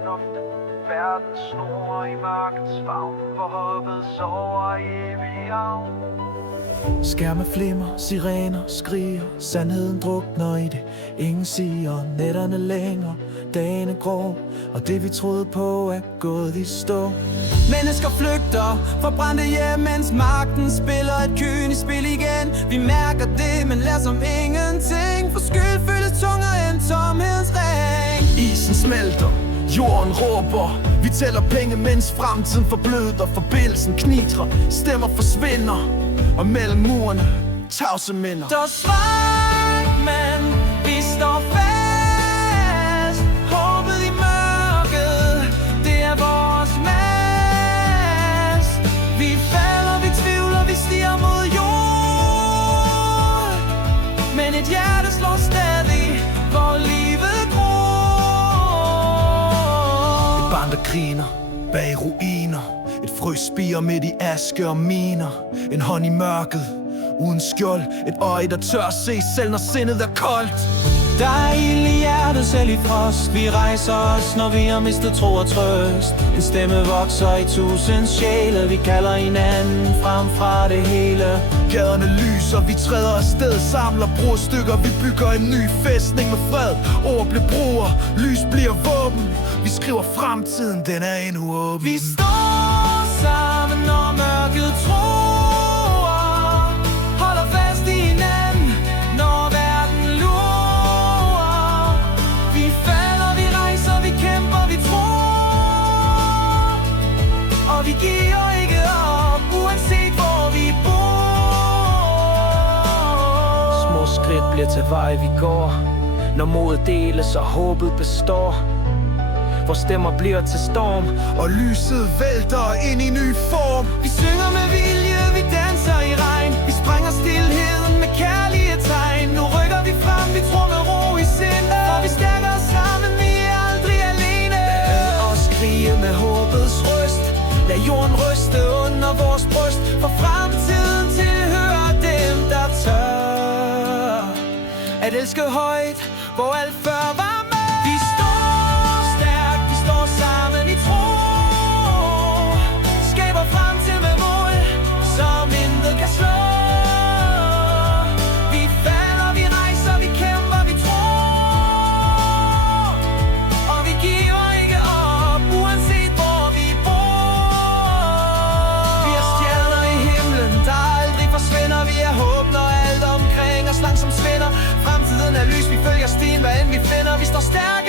sangen om den. Verden snor i mørkets favn, hvor håbet sover i evig havn. Skærme flimmer, sirener skriger, sandheden drukner i det. Ingen siger, nætterne længere, dagene grå, og det vi troede på er gået i stå. Mennesker flygter fra brændte hjem, mens magten spiller et kynisk spil igen. Vi mærker det, men lader som ingenting, for skyld føles tungere end tomhedens ring. Isen smelter, jorden råber, vi tæller penge, mens fremtiden forbløder. Forbindelsen knitrer, stemmer forsvinder, og mellem murene, tavse minder. Der er svagt, men vi står fast. Håbet i mørket, det er vores mast. Vi falder, vi tvivler, vi stiger mod jord, men et hjerte slår stadig, hvor livet gror. Et barn, der griner bag ruiner, et frø spirer midt i aske og miner. En hånd i mørket, uden skjold, et øje, der tør at se selv, når sindet er koldt. Der er ild i hjertet, selv i frost. Vi rejser os, når vi har mistet tro og trøst. En stemme vokser i tusind sjæle. Vi kalder hinanden frem fra det hele. Gaderne lyser, vi træder afsted, samler brudstykker. Vi bygger en ny fæstning med fred. Ord bliver broer, lys bliver våben. Vi skriver fremtiden, den er endnu åben. Vi står sammen, når mørket tror. Holder fast i hinanden, når verden lurer. Vi falder, vi rejser, vi kæmper, vi tror. Og vi giver ikke op, uanset hvor vi bor. Små skridt bliver til vej, vi går. Når modet deles og håbet består. Hvor stemmer bliver til storm, og lyset vælter ind i ny form. Vi synger med vilje, vi danser i regn. Vi sprænger stilheden med kærlige tegn. Nu rykker vi frem, vi tror med ro i sindet. For vi stærker os sammen, vi er aldrig alene. Lad os skrige med håbets røst. Lad jorden ryste under vores bryst. For fremtiden tilhører dem, der tør at elske højt, hvor alt før var med. Vi står stærkt, vi står sammen i tro. Skaber fremtid med mål, som intet kan slå. Vi falder, vi rejser, vi kæmper, vi tror. Og vi giver ikke op, uanset hvor vi bor. Vi er stjerner i himlen, der aldrig forsvinder. Vi er håb, når alt omkring os langsomt svinder. Fremtiden er lys, vi følger stien, hvad end vi finder. Vi står stærkt.